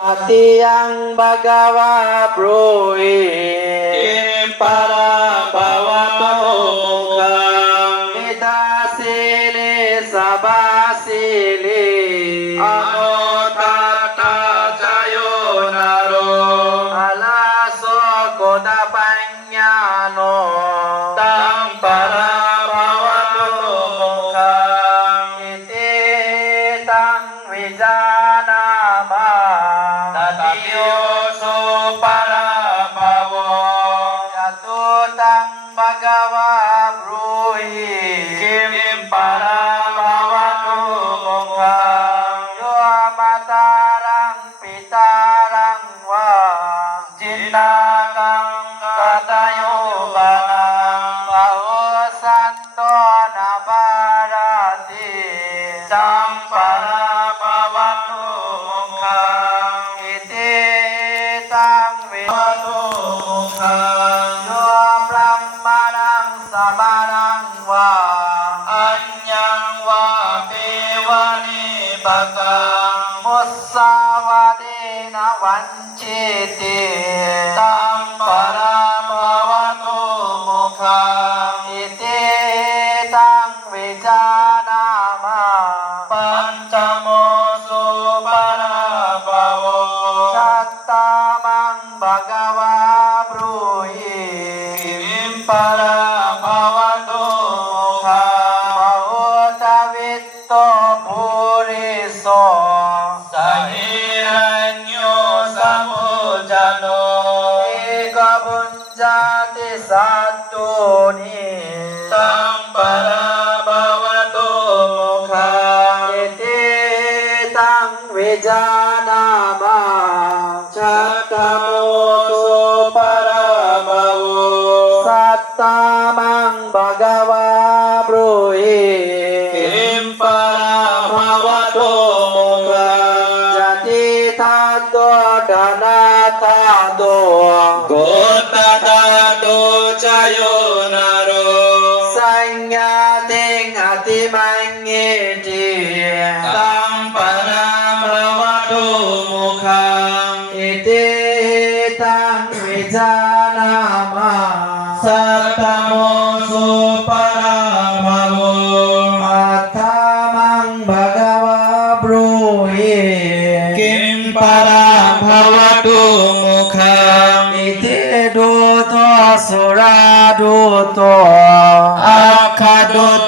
ปฏิยังภะคะวะบรูหิกิมปะระภาวะโตโมคังนิตาสิลิสัพพะสิลิอโนตัตตาจโยนาโรอะลาโสโกตปัญญาโนตัมปะระภาวะโตโมคังอิติตังวิจานามาตติโยสุปะระภาวะจตุตังภะคะวะบรูหิกิมปะระภาวะโตโมคังโยมาตารังปิตารังวะจินนากังกตโยปะนังภะโวสันโตนะภารติสัมปะระภาวะโตโมคังอิติตังวิภะโตโมคังโยพระมนังสัมมานังวะอัญญังวะเปวะนิปะกังมุสสาวะเดนะวันจิติตัมปะระภาวะโตโมคังอิติตังวิจานามาปัญจโมสุปะระภาวะชัตตามังภะคะวะบรูหิกิมปะระภาวะโตโมคังมโหทวิตโตภูริโสสหิรัญโยสัมพุจโนเอกบุญญาติสัตตุนิตัมปะระภาวะโตโมคังอิติตังวิจานามาชัตตโมสุปะระภาวะสัตตามังภะคะวะบรูหิกิมปะระภาวะโตโมคังจติทัตโตดานาทัตโตโกตตัตโตจโยนาโรสัญญาติงอติมังเงติตัมปะระภาวะโตโมคังอิติตังวิจานามาสัตตโมสุปะระภาวะอัตถามังภะคะวะบรูหิกิมปะระภาวะโตโมคังอิติดุโตสุราดุโตอาคาดุโต